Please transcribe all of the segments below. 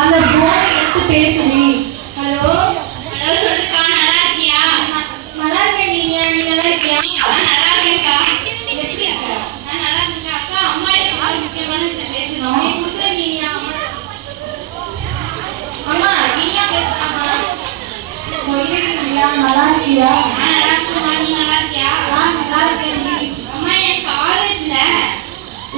அந்த போனை எடுத்து பேசுடி. ஹலோ ஹலோ சொல்லுக்கா, நல்லா இருக்கியா? நல்லா இருக்கேன். நீ நல்லா இருக்கியா? நல்லா இருக்கேன்க்கா. எப்படி இருக்க? நான் நல்லா இருக்கேன் அக்கா. அம்மா கிட்ட ஒரு முக்கியமான விஷயம் பேசணும். நீ கொடுக்குற நீயா? அம்மா நீயா பேசுறாமா? சொல்லியா நல்லா இருக்கியா? நல்லா இருக்குமா. நீ நல்லா இருக்கியா? நல்லா இருக்கேன். அம்மா என் காலேஜ்ல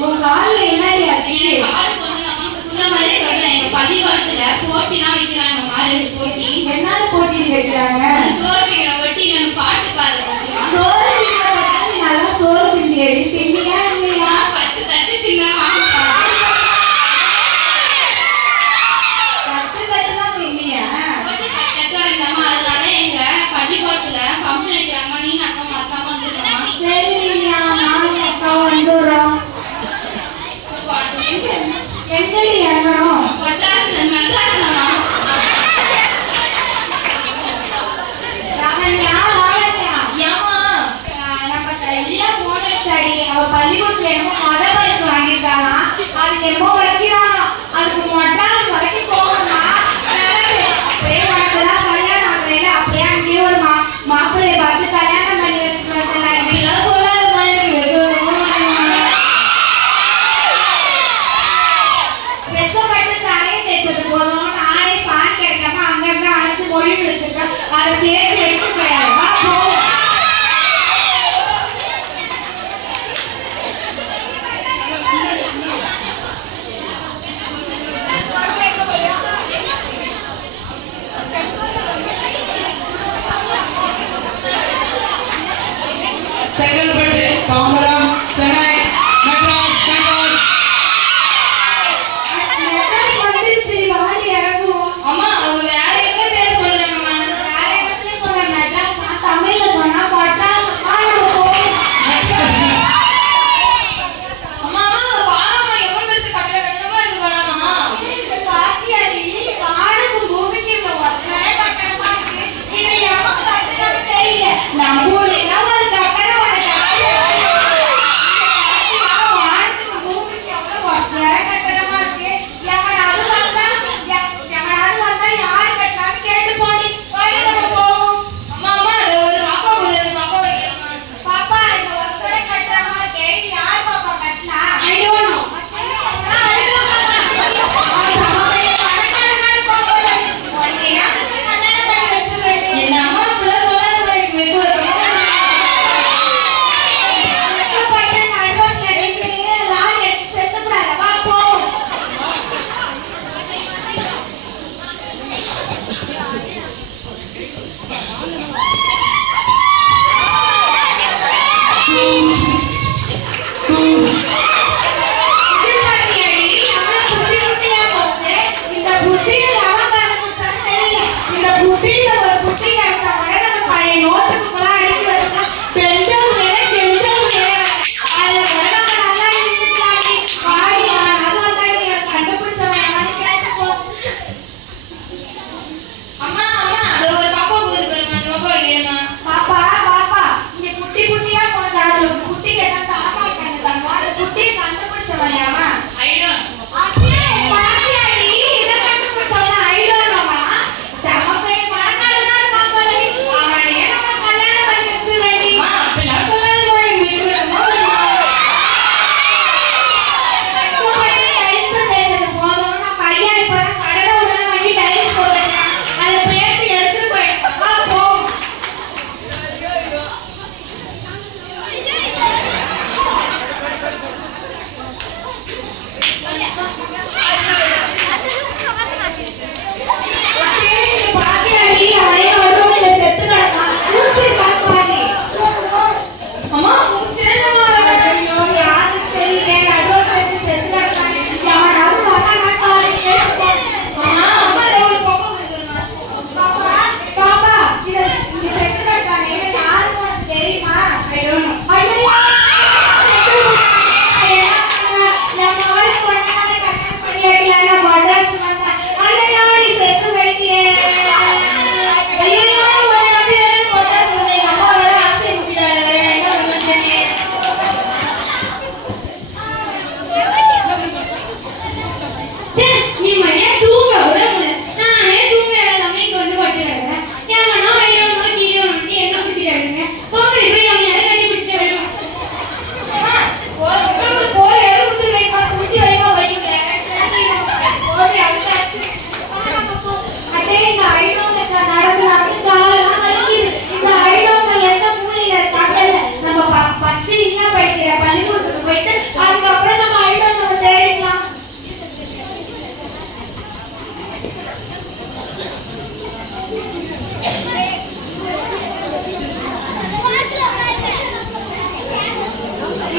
உன் காலில் என்னடி ஆச்சு? என் காலேஜ் ஒண்ணு நான் சொன்ன மாதிரி சொல்றேன். எங்க பள்ளிக்கூடத்துல போட்டிலாம் வைக்கிறாங்க. மாறு போட்டி. என்னால போட்டி வைக்கிறாங்க? சோறு திங்கிற ஒட்டி நான் பாட்டு பாடுறேன். சோறு திங்க நல்லா சோறு தின்னியடி. தின்னியா இல்லையா? 10 தட்டு தின்னா. 10 தட்டு தான் தின்னியா? அதனால எங்க பள்ளிக்கூடத்துல ஃபங்க்ஷன் வைக்கிறாங்க. நீ அக்கா மறக்காம வந்துருக்கா? சரியா, நானும் அக்கா வந்துடுறோம். எங்கடி இறங்கணும்? பள்ளிக்கூடத்துல என்னமோ மொத பரிசு வாங்கியிருக்காளாம். அதுக்கு என்னமோ வைக்கிறாங்க. அதுக்கு மொட்டாஸ் வரைக்கும் போகணும்னா அப்படியே உனக்குதான் கல்யாணம் ஆகல. அப்படியே அங்கேயே ஒரு மாப்பிள்ளைய பார்த்து கல்யாணம் பண்ணி வச்சுக்கலாம். வெக்கப்பட்டு தலையை தேய்ச்சது போதும். நானே சாண் கிடைக்காம அங்கங்க அழைச்சு மொழி வச்சிருக்கேன். அதை தேய்ச்சி எடுத்து போயிடுவா. செங்கல்பட்டு, தாம்பரம், சென்னை, மெட்ராஸ், பெங்களூர். வந்துருச்சு. வாடி இறங்குவோம். அம்மா அவங்க வேற இடத்துல பேச சொல்றாங்கம்மா. வேற இடத்துல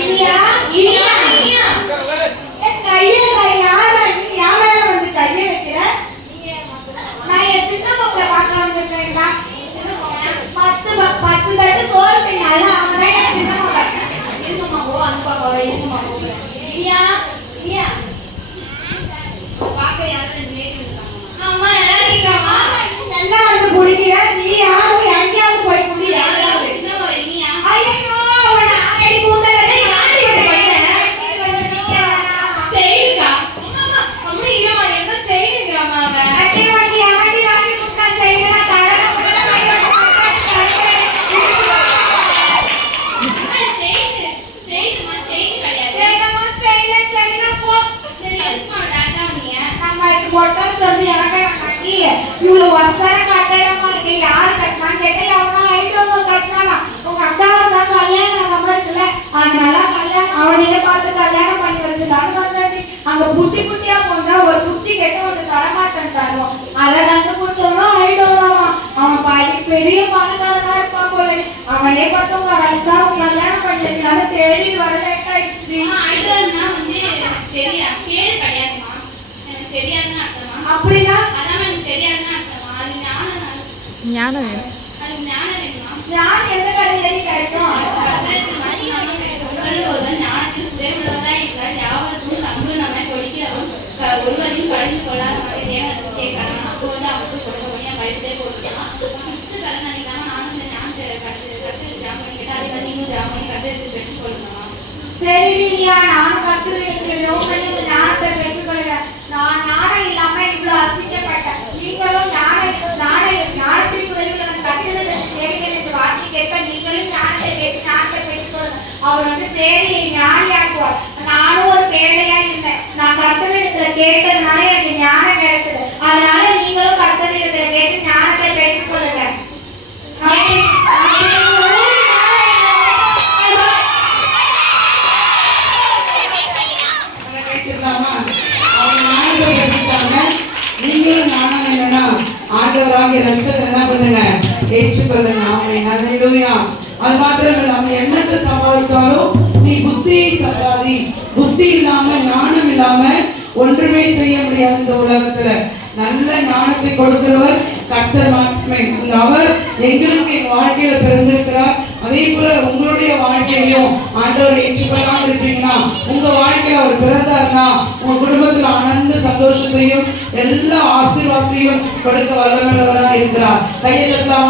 இனியா இனியா இனியா கையை யாரா நீ என் மேல வந்து கையை வைக்கிற? நீங்க நான் என் சின்ன பொங்கலை பார்க்க வந்திருக்கேன்டா. சின்ன போங்க 10 தட்டு சோறு தின்னால அவன் தான் என் சின்ன மகன். இருக்குமா போ அந்த பாப்பாவை இருக்குமா போங்க இனியா இனியா பாக்க யாரும் ரெண்டு பேர் இருக்காங்க அம்மா நல்லா இருக்கீங்கம்மா நீ நல்லா வந்து குடிக்கிற, நீ யாரும் எங்கேயாவது போய் குடி. யாராவது சின்னவ இனியா ஐயோ அவனை ஆடி கூந்தலை ஆடி விட்டு போயிட்டேன். ஸ்டைல்க்கா அம்மா அப்படியே இருமா என்ன ஸ்டைலுங்கம்மா அவன் அடி வாங்கி முட்டா செய்யற தடவை முதல்ல கையில ஸ்டைலுமா ஸ்டைல் கிடையாது என்னமோ செய்யல போ. சரி எதுக்கு டாட்டா நீங்க நம்ம இப்படி போட்டோம் சொல்லி இறங்க மாட்டி இவ்வளவு வசர கட்டடமா இருக்கு. யாரு கட்டினான்னு கேட்டா எவனோ ஐட்டவங்க கட்டினானா. உங்க அக்காவை தான் கல்யாணம் ஆகாம இருக்குல்ல, அதனால கல்யாணம் அவனையே பார்த்து கல்யாணம் பண்ணி வச்சிடலான்னு வந்தாடி. அங்க புட்டி புட்டியா போந்தா ஒரு புட்டி கேட்டு வந்து தரமாட்டேன் தருவோம். அதை கண்டுபிடிச்சவனும் ஐட்டவனவா அவன் பாதி பெரிய பணக்காரனா இருப்பான் போல. அவனே பார்த்து உங்க அக்காவை கல்யாணம் பண்ணி வைக்கலான்னு தேடிட்டு வர லேட் ஆயிடுச்சு. ஐடல்னா வந்து எனக்கு தெரியாது பேர் கிடையாதுமா எனக்கு தெரியாதுன்னு அர்த்தமா அப்படின்னா அதான் எனக்கு தெரியாதுன்னு அர்த்தமா அது ஞானம் வேணும் அதுக்கு ஞானம் வேணுமா நான் எந்த கடையில கிடைக்கும்? கர்த்தருக்கு மட்டும்தாம்மா கிடைக்கும். உங்களுக்கு ஒருவன் ஞானத்தில் குறைவுள்ளவராய் இருக்கிறார். யாவருக்கும் சம்பூர்ணமாய் கொடுக்கிறவன் ஒருவரையும் கடிந்து கொள்ளாத மாதிரி தேவனிடம் கேட்கலாம். அப்பொழுது அவருக்கு கொடுக்கக்கூடிய பைபிளே போட்டுக்கலாம். ஃபர்ஸ்ட் கடன் நினைக்காம நானும் இந்த ஞானத்தை கர்த்தருக்கு ஜாம் பண்ணி கேட்டேன். அதே மாதிரி நீங்களும் ஜாம் பண்ணி கர்த்தருக்கு பெற்றுக் கொள்ளணுமா சரி நீயா நானும் கத்துரையத்துல ஜெபம் பண்ணி அந்த ஞானத்தை பெற்றுக்கொள்ளுங்க. நான் ஞானம் இல்லாம இவ்வளவு அசிங்கப்பட்டேன். நீங்களும் ஞானத்தின் குறைவுள்ளவன் கட்டுரைகளை தேவைகளை வார்த்தை கேட்ப. நீங்களும் ஞானத்தை கேட்டு ஞானத்தை பெற்றுக்கொள்ளுங்க. அவர் வந்து பேரையை ஞானியாக்குவார். நானும் ஒரு பேழையா இருந்தேன். நான் கர்த்தரிடத்துல கேட்டதுனால எனக்கு ஞானம் கிடைச்சது. அதனால நீங்களும் கர்த்தரிடத்துல கேட்டு ஞானத்தை பெற்றுக்கொள்ளுங்க. அதை கேட்டுக்கலாமா? அவங்க ஞானத்தை பெற்றுட்டாங்க. நீங்களும் ஞானம் வேணும்னா ஆண்டவராகிய ரட்சகர் என்ன பண்ணுங்க? ஏற்றுக்கொள்ளுங்க. ஆமென். ஹல்லேலூயா. அது மாத்திரம் இல்லை, நம்ம எண்ணத்தை சம்பாதிச்சாலும் நீ புத்தியை சம்பாதி. புத்தி இல்லாம ஞானம் இல்லாம ஒன்றுமே செய்ய முடியாது இந்த உலகத்துல. நல்ல ஞானத்தை கொடுக்கிறவர் கர்த்தர் மட்டுமே. அவர் எங்களுக்கு என் வாழ்க்கையில பிறந்திருக்கிறார். அதே போல உங்களுடைய வாழ்க்கையிலையும் ஆண்டவர் ஏற்றுக்கொள்ளாம இருப்பீங்கன்னா, உங்க வாழ்க்கையில அவர் பிறந்தார்னா உங்க குடும்பத்துல ஆனந்த சந்தோஷத்தையும் எல்லா ஆசீர்வாதத்தையும் கொடுக்க வல்லமையுள்ளவராக இருக்கிறார். கையை கட்டலாம்.